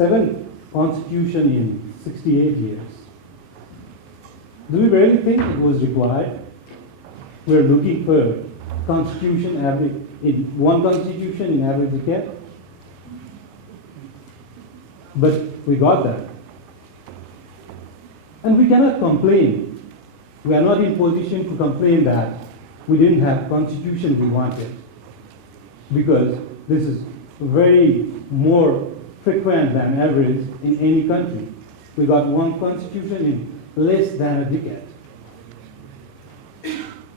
7 constitution in 68 years. Do we really think it was required? We're looking for constitution in one constitution in every decade. But we got that. And we cannot complain. We are not in position to complain that we didn't have constitution we wanted, because this is very more frequent than average in any country. We got one constitution in less than a decade.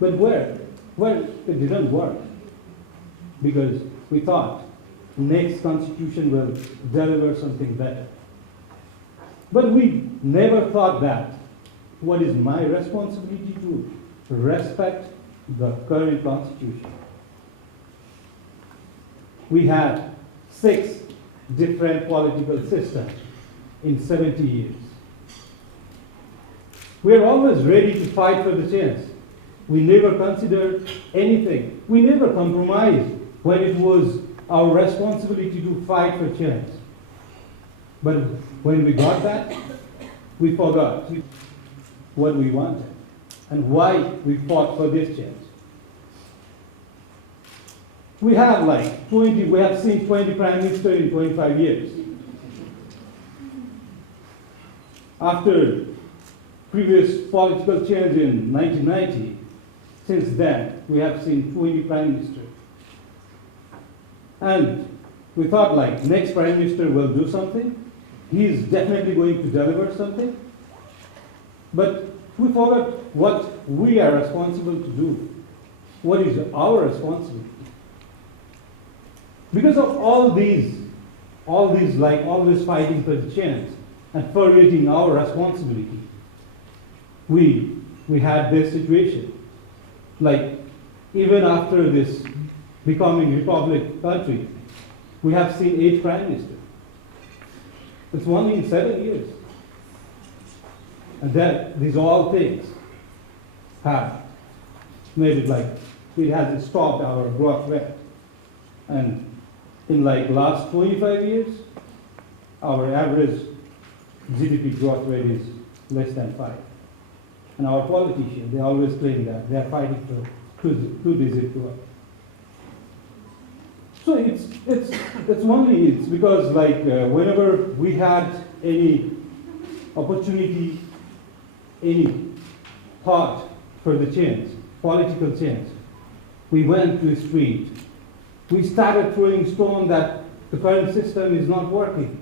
But where? Well, it didn't work, because we thought next constitution will deliver something better. But we never thought that what is my responsibility to respect the current constitution. We had 6 different political systems in 70 years. We are always ready to fight for the chance. We never considered anything. We never compromised when it was our responsibility to fight for change. But when we got that, we forgot what we wanted and why we fought for this change. We have seen 20 prime ministers in 25 years. After previous political change in 1990, since then, we have seen 20 prime ministers. And we thought next prime minister will do something. He is definitely going to deliver something. But we forgot what we are responsible to do. What is our responsibility? Because of all this fighting for the chance and forgetting our responsibility, we had this situation. Even after this becoming republic country, we have seen 8 prime ministers. It's only in 7 years. And these all things have made it has stopped our growth rate. And in last 25 years, our average GDP growth rate is less than 5. And our politicians, they always claim that they are fighting for two-digit growth. So it's because whenever we had any opportunity, any thought for the change, political change, we went to the street. We started throwing stone that the current system is not working.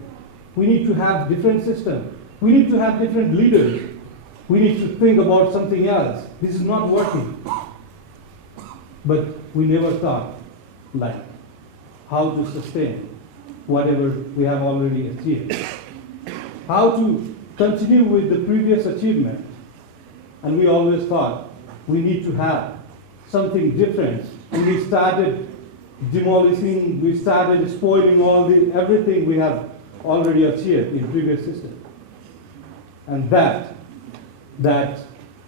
We need to have different system. We need to have different leaders. We need to think about something else. This is not working. But we never thought how to sustain whatever we have already achieved. How to continue with the previous achievement. And we always thought we need to have something different. And we started demolishing, we started spoiling everything we have already achieved in previous system. And that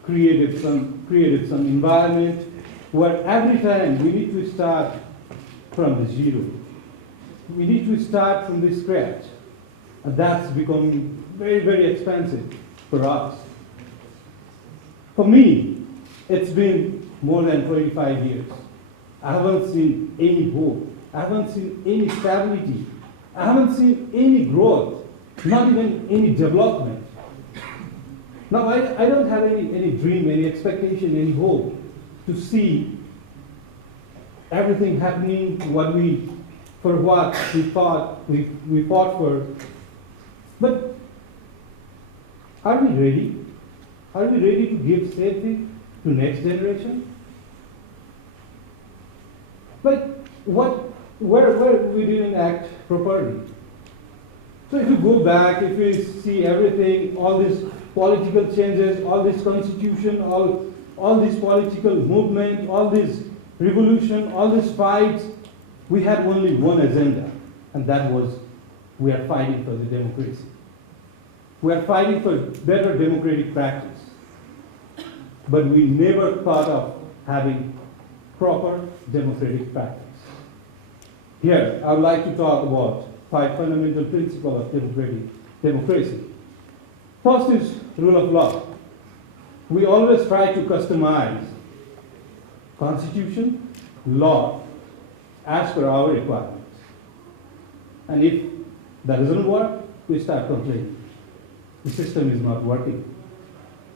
created some environment where every time we need to start from the zero. We need to start from the scratch. And that's becoming very, very expensive for us. For me, it's been more than 25 years. I haven't seen any hope. I haven't seen any stability. I haven't seen any growth, not even any development. Now, I don't have any dream, any expectation, any hope to see everything happening what we thought we fought for. But are we ready? Are we ready to give safety to next generation? Where we didn't act properly. So if you go back, if you see everything, all these political changes, all this constitution, all this political movement, all this revolution, all these fights, we had only one agenda, and that was we are fighting for the democracy. We are fighting for better democratic practice. But we never thought of having proper democratic practice. Here, I would like to talk about five fundamental principles of democracy. First is rule of law. We always try to customize constitution, law, as per our requirements. And if that doesn't work, we start complaining. The system is not working.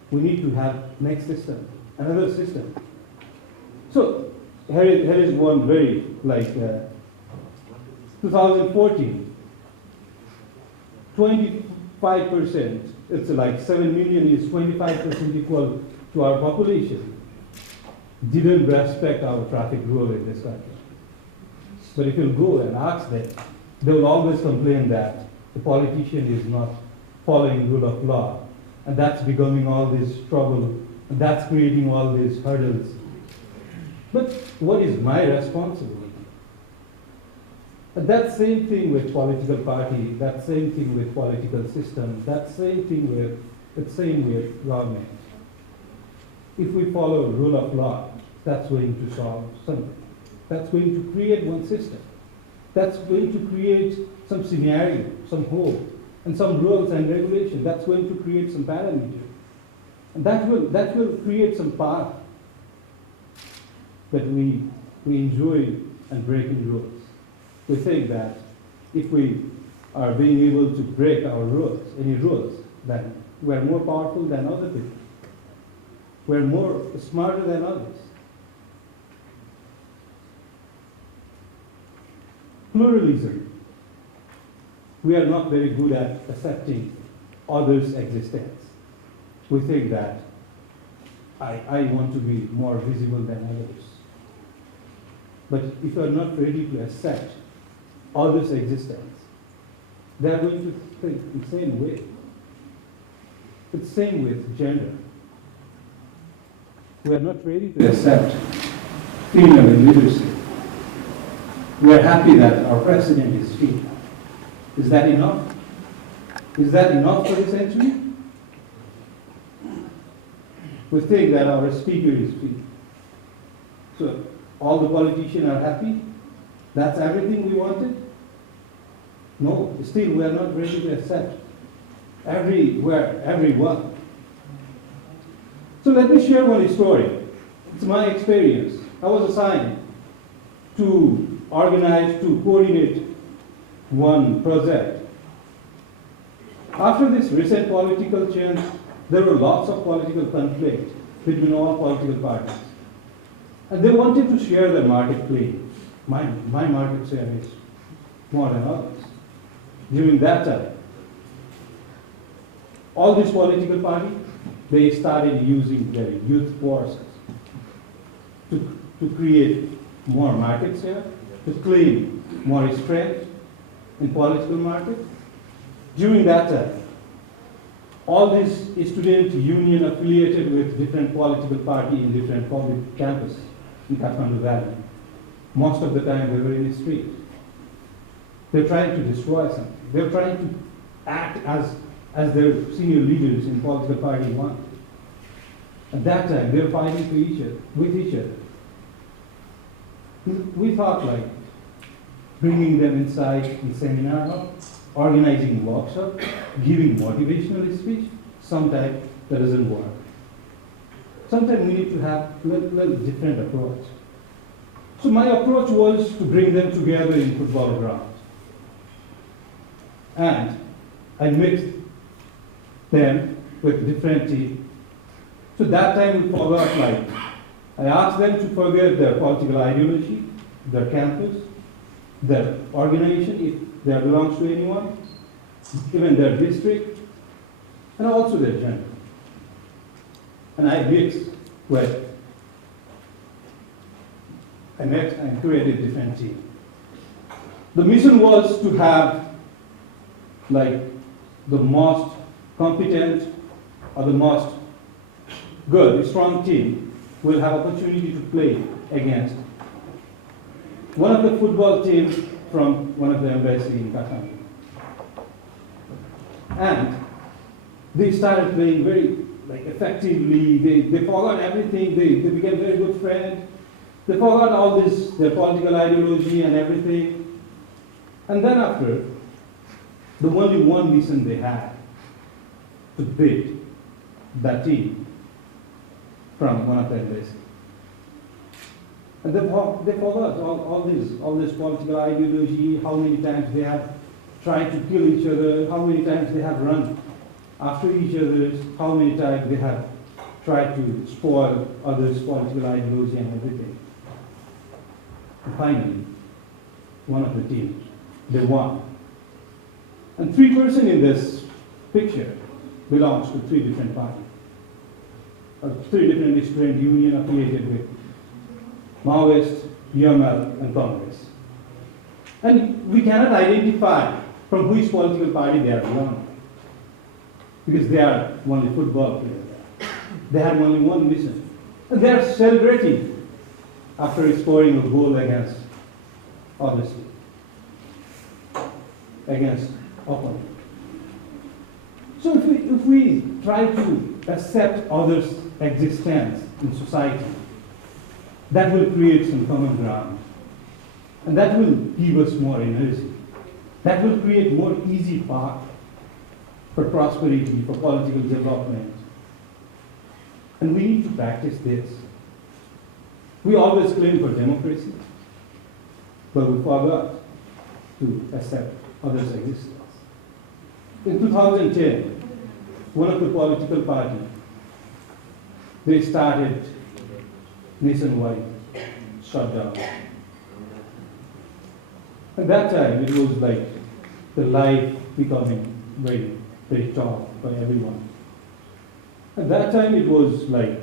We need to have next system, another system. So here is one very 2014, 25%, it's like 7 million is 25% equal to our population, didn't respect our traffic rule in this country. But if you go and ask them, they will always complain that the politician is not following rule of law, and that's becoming all this trouble, and that's creating all these hurdles. But what is my responsibility? And that same thing with political party, that same thing with political system, that same thing with government. If we follow rule of law, that's going to solve something. That's going to create one system. That's going to create some scenario, some hope, and some rules and regulations. That's going to create some parameters. And that will create some path that we enjoy and breaking rules. We think that if we are being able to break our rules, any rules, then we're more powerful than other people. We're more smarter than others. Pluralism. We are not very good at accepting others' existence. We think that I want to be more visible than others. But if you are not ready to accept others' existence, they are going to think the same way. It's the same with gender. We are not ready to accept female in leadership. We are happy that our president is female. Is that enough? Is that enough for this century? We think that our speaker is female. So all the politicians are happy? That's everything we wanted? No, still we are not ready to accept everyone. So let me share one story. It's my experience. I was assigned to organize, to coordinate one project. After this recent political change, there were lots of political conflict between all political parties. And they wanted to share their market claim. My market share is more than others. During that time, all these political parties, they started using their youth forces to create more market share, to claim more strength in political market. During that time, all these student union affiliated with different political party in different public campuses in Kathmandu Valley. Most of the time they were in the street. They're trying to destroy something. They're trying to act as their senior leaders in political party want. At that time, they were fighting with each other. We thought like bringing them inside in seminar hall, organizing workshop, giving motivational speech. Sometimes that doesn't work. Sometimes we need to have a little different approach. So my approach was to bring them together in football ground. And I mixed them with different teams. So that time we followed like, I asked them to forget their political ideology, their campus, their organization, if they belongs to anyone, even their district, and also their gender. And I mixed and created different teams. The mission was to have like the most competent or the most good, strong team will have opportunity to play against one of the football teams from one of the embassy in Kathmandu. And they started playing very effectively. They forgot everything. They became very good friends. They forgot all this, their political ideology and everything. And then after, The only one mission they had to beat that team from one of their lists. And they forgot all this political ideology, how many times they have tried to kill each other, how many times they have run after each other, how many times they have tried to spoil others' political ideology and everything. And finally, one of the teams, they won. And 3 persons in this picture belongs to 3 different parties. 3 different student union affiliated with Maoist, UML, and Congress. And we cannot identify from which political party they are belonging, because they are only football players. They have only one mission. And they are celebrating after scoring a goal against, obviously, against opponent. So if we try to accept others' existence in society, that will create some common ground. And that will give us more energy. That will create more easy path for prosperity, for political development. And we need to practice this. We always claim for democracy, but we forgot to accept others' existence. In 2010, one of the political parties, they started nationwide shutdown. At that time, it was like the life becoming very, very tough for everyone. At that time, it was like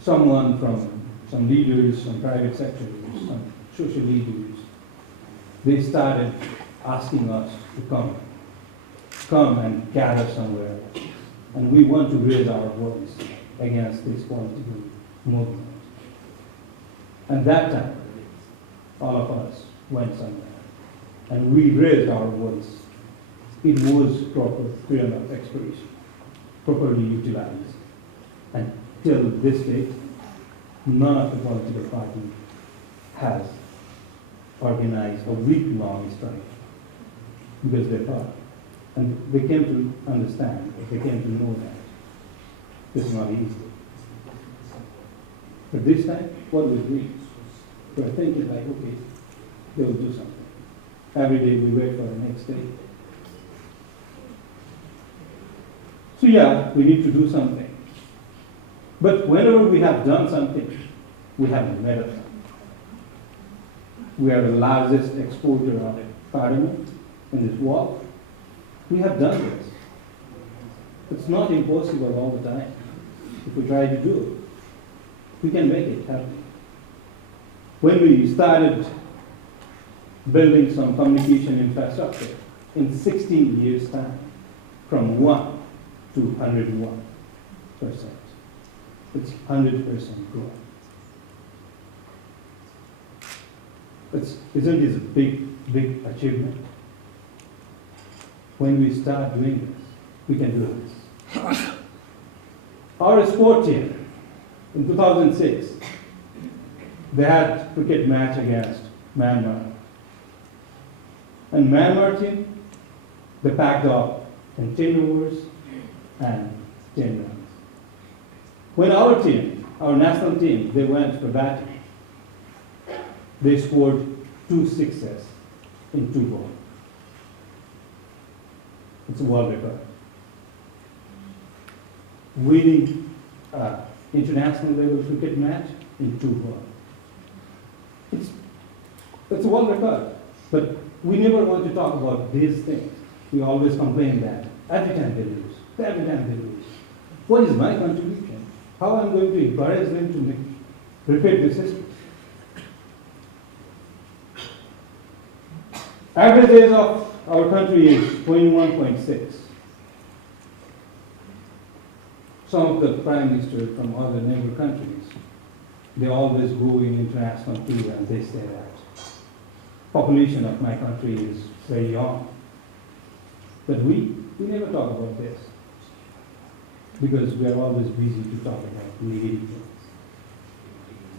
someone from some leaders, some private sectors, some social leaders, they started asking us to come and gather somewhere. And we want to raise our voice against this political movement. And that time, all of us went somewhere. And we raised our voice. It was proper freedom of expression, properly utilized. And till this date, none of the political party has organized a week-long strike, because they thought, and they came to understand, they came to know that it's not easy. But this time, what was we? We were thinking like, okay, they will do something. Every day we wait for the next day. So yeah, we need to do something. But whenever we have done something, we have made up something. We are the largest exporter of cardamom in this world. We have done this. It's not impossible all the time. If we try to do it, we can make it happen. When we started building some communication infrastructure, in 16 years' time, from 1 to 101%. It's 100% growth. Isn't this a big, big achievement? When we start doing this, we can do this. Our sport team, in 2006, they had cricket match against Myanmar. And Myanmar team, they packed up in 10 overs and 10 runs. When our team, our national team, they went for batting, they scored 2 sixes in 2 balls. It's a world record. Winning international level cricket match in 2 balls. It's a world record. But we never want to talk about these things. We always complain that every time they lose, every time they lose. What is my contribution? How am I going to encourage them to repeat this history? Average age of our country is 21.6. Some of the prime ministers from other neighbor countries, they always go in international tour and they say that population of my country is very young. But we never talk about this, because we are always busy to talk about negative things.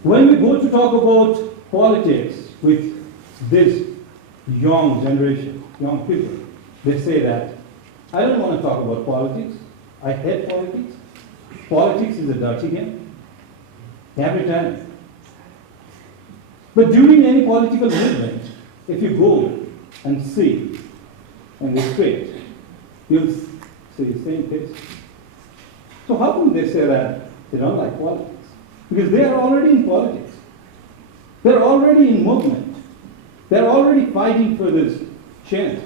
When we go to talk about politics with this young generation, young people, they say that, I don't want to talk about politics. I hate politics. Politics is a dirty game. Every time. But during any political movement, if you go and see and respect, you'll see the same face. So how come they say that they don't like politics? Because they are already in politics. They're already in movement. They're already fighting for this chance.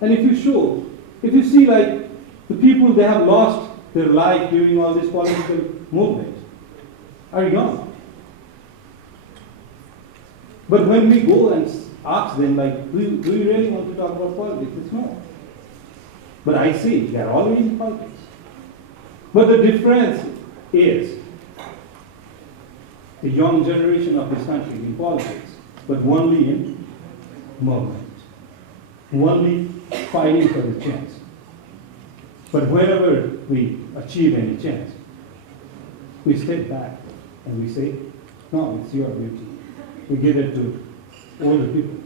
And if you see like the people they have lost their life during all this political movement are young. But when we go and ask them, like, do you really want to talk about politics? It's no. But I see they're already in politics. But the difference is the young generation of this country in politics, but only in movement, only fighting for the chance. But whenever we achieve any chance, we step back and we say, no, it's your duty. We give it to older people.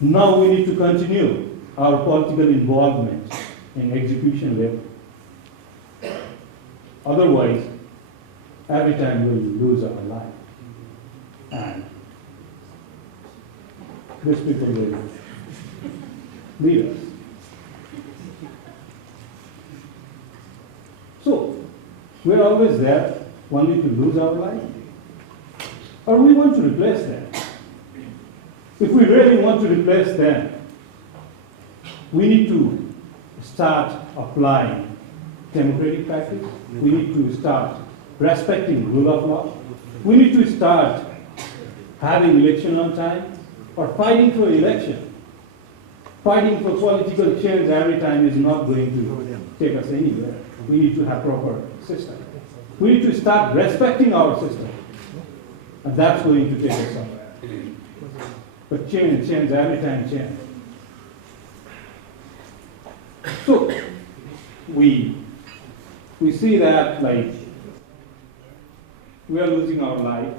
Now we need to continue our political involvement in execution level. Otherwise, every time we'll lose our life. And these people will leave us. So, we're always there only to lose our life. Or we want to replace them. If we really want to replace them, we need to start applying democratic practice. We need to start respecting rule of law. We need to start having election on time or fighting for election. Fighting for political change every time is not going to take us anywhere. We need to have proper system. We need to start respecting our system. And that's going to take us somewhere. But change every time, change. So we see that like we are losing our life.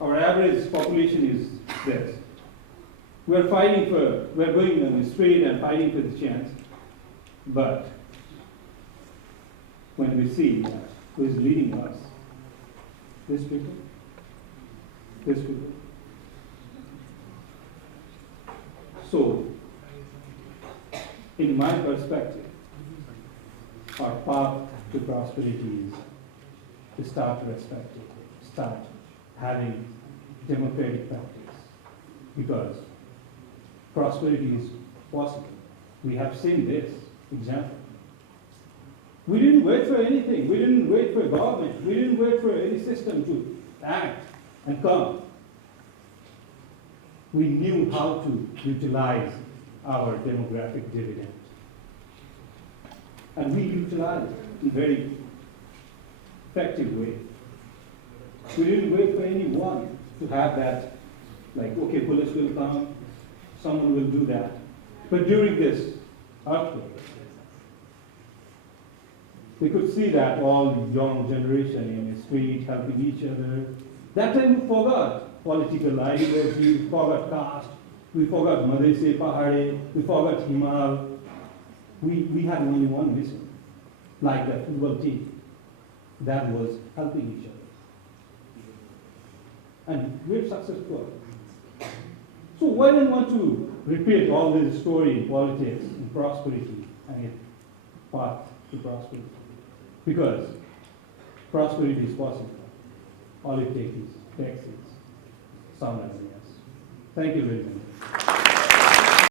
Our average population is this. We are going on the street and fighting for the chance. But when we see that who is leading us, these people. So, in my perspective, our path to prosperity is to start respecting, start having democratic practice. Because prosperity is possible. We have seen this example. We didn't wait for anything. We didn't wait for government. We didn't wait for any system to act and come. We knew how to utilize our demographic dividend. And we utilized it in a very effective way. We didn't wait for anyone to have that, like, okay, police will come, someone will do that. But during this earthquake, we could see that all young generation in the street helping each other. That time we forgot political ideology, we forgot caste, we forgot Madhese, Pahade, we forgot Himal. We had only one mission, like the football team, that was helping each other. And we're successful. So why don't you want to repeat all this story in politics, in prosperity, and in path to prosperity? Because prosperity is possible. All it takes is some awareness. Thank you very much.